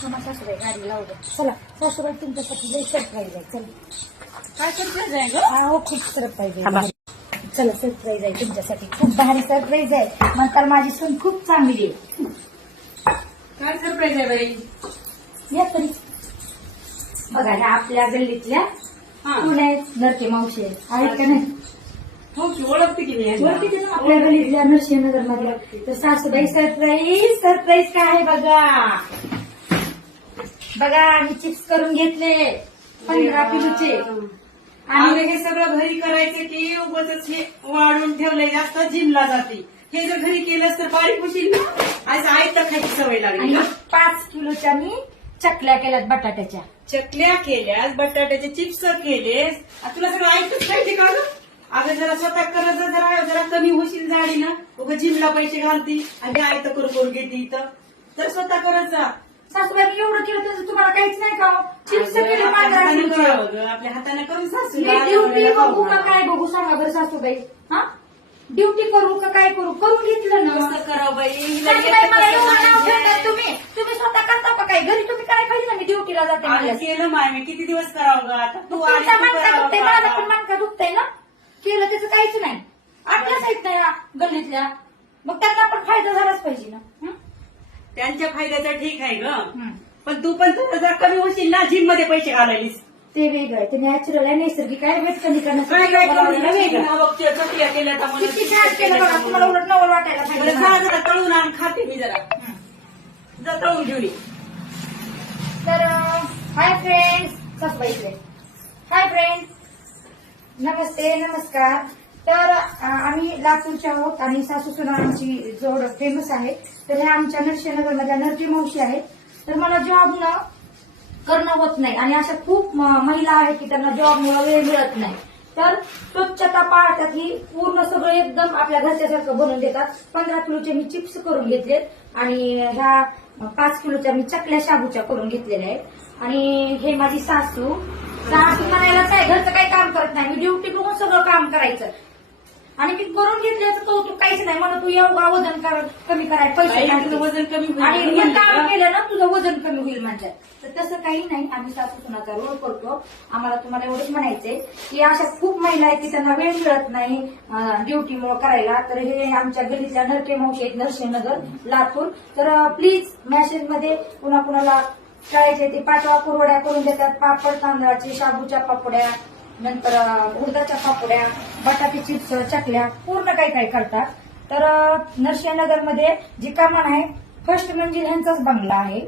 सासूबाई गाडी लावलं. चला सासूबाई तुमच्यासाठी लई सरप्राईज आहे. चला काय सरप्राईज आहे ग? हो खूप सरप्राईज आहे. चला सरप्राईज आहे तुमच्यासाठी, खूप भारी सरप्राईज आहे. म्हणतात माझी सून खूप चांगली आहे. काय सरप्राईज आहे बाई? या तरी बघा ह्या आपल्या गल्लीतल्या पुण्यात नरके मावशी आहेत का नाही? हो की ओळखते की मी. वरती ते ना आपल्या गल्लीतल्या नरसिंहनगर मध्ये. तर सासूबाई सरप्राईज सरप्राईज काय आहे बघा. बघा आम्ही चिप्स करून घेतले 15 किलोचे. आणि हे सगळं घरी करायचं की उगाच हे वाढून ठेवलंय जास्त जिमला जाते. हे जर घरी केलंस तर बारीक होशील ना. असं आयतं खायची सवय लागली आणि ना. 5 किलोच्या मी चकल्या केल्यात बटाट्याच्या. चकल्या केल्यास, बटाट्याचे चिप्स केलेस, तुला सगळं ऐकच पाहिजे का ग? अगं जरा स्वतः करत जा, जरा कमी होशील जाडी ना. उगा जिमला पैसे घालती आणि आयतं करून घेते इथं. तर स्वतः करत जा. सासूबाई मी एवढं केलं तर तुम्हाला काहीच नाही का? चिप्स अगं, केले आपल्या 15 हाताने किलोचे. करावं ग. आपल्या हाताने करून ड्युटी बघू का काय बघू सांगा बरं सासूबाई. हा ड्युटी करू का काय करू? करून घेतलं ना. कसं करावं बाई? हिला सासूबाई येतं मला कसं एवढं नाव सांगायचं? ठेवतात तुम्ही. तुम्ही स्वतः करता का काय? घरी तुम्ही काय पाहिजे ना मी ड्युटीला जाते अगं, मला. केलं माय मी किती दिवस करावं ग आता. तू आली तुमचा तू मानका करावं दुखतंय, का माझा आता? पण मानका दुखतंय ना. केलं त्याचं काहीच नाही. आपल्याच आहेत ना या गल्लीतल्या. मग त्यांना पण फायदा झालाच पाहिजे ना. हं? त्यांच्या फायद्याचं ठीक आहे ग. हं. पण तू पण थोडं जर कमी होशील ना जिम मध्ये पैसे घालायलीस. ते वेगळं आहे. ते नॅचरल आहे, नैसर्गिक आहे. वेटकणी काय काय करण्यासाठी वेगळं. चकल्या केल्या तर मला किती छान केलं बघा. तुम्हाला उलट नवल वाटायला बरं, पाहिजे. जा जरा तळून आण, खाते मी जरा. हं. जा तळून घेऊन ये. तर हाय फ्रेंड्स, सासूबाई इकडे. हाय फ्रेंड्स, नमस्ते नमस्कार. तर आम्ही लातूरच्या आहोत आणि सासू सुना आमची जोड फेमस आहे. तर ह्या आमच्या नरसिंहनगरमधल्या नरके मावशी आहेत. तर मला जॉब न करणं होत नाही आणि अशा खूप महिला आहेत की त्यांना जॉबमुळे वेळ मिळत नाही. तर स्वच्छता पाळतात, ही पूर्ण सगळं एकदम आपल्या घरच्यासारखं बनवून देतात. 15 किलोचे मी चिप्स करून घेतलेत आणि ह्या 5 किलोच्या मी चकल्या शाबूच्या करून घेतलेल्या आहेत. आणि हे माझी सासू म्हणायलाच आहे, घरचं काही काम करत नाही. मी ड्युटी बघून सगळं काम करायचं आणि मी करून घेतल्याचं कौतुक काहीच नाही. मला तू एवढा वजन कमी करायला पैसे आई, नाही. तुझं वजन कमी होईल. आणि हे म्हणलं काम का? केलं ना तुझं वजन कमी होईल माझ्यात. तर तसं काही नाही. आम्ही सासू सुनाचा रोल करतो. आम्हाला तुम्हाला एवढंच म्हणायचंय की अशा खूप महिला आहेत की त्यांना वेळ मिळत नाही ड्युटीमुळे करायला. तर हे आमच्या गल्लीतल्या नरके मावशी आहेत, नरसिंहनगर लातूर. तर प्लीज मेसेजमध्ये पुन्हा कुणाला करायचे ते पाठवा. कुरवड्या करून देतात, पापड तांदळाचे, शाबूच्या पापड्या, नंतर उडदाच्या पापड्या, बटाटे चिप्स, चकल्या, पूर्ण काही काही करतात. तर नरसिंहनगरमध्ये जी कमान आहे, फर्स्ट मंजिल ह्यांचाच बंगला आहे.